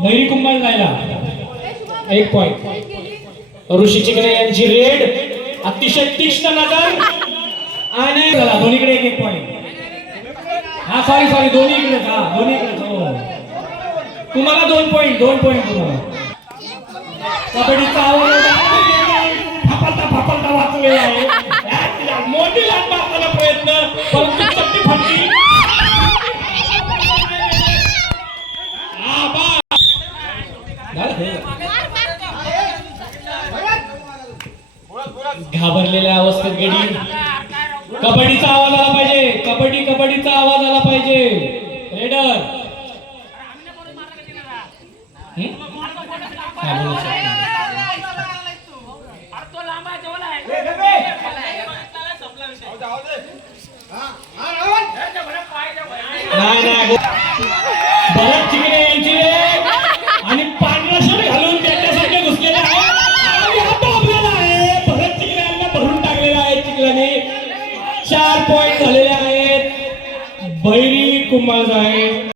भैरी कुंभार जायला. एक पॉइंट ऋषी चिकरे यांची रेड. अतिशय तीक्ष्ण नजर. आणि दोन्हीकडे एक एक पॉइंट हा सॉरी सॉरी दोन्हीकडे हा दोन्हीकडे हो. तुम्हाला दोन पॉइंट दोन पॉइंट तुम्हाला. कबड्डीचा फापलता फापलता वाचलेला आहे. मोठी लाट मारताना प्रयत्न. परंतु घाबरलेल्या अवस्थेत गडी. कबड्डीचा आवाज आला पाहिजे. कबड्डी कबड्डीचा आवाज आला पाहिजे. रेडर नाही नाही. चार पॉइंट झालेले आहेत. बैरी कुंभार आहे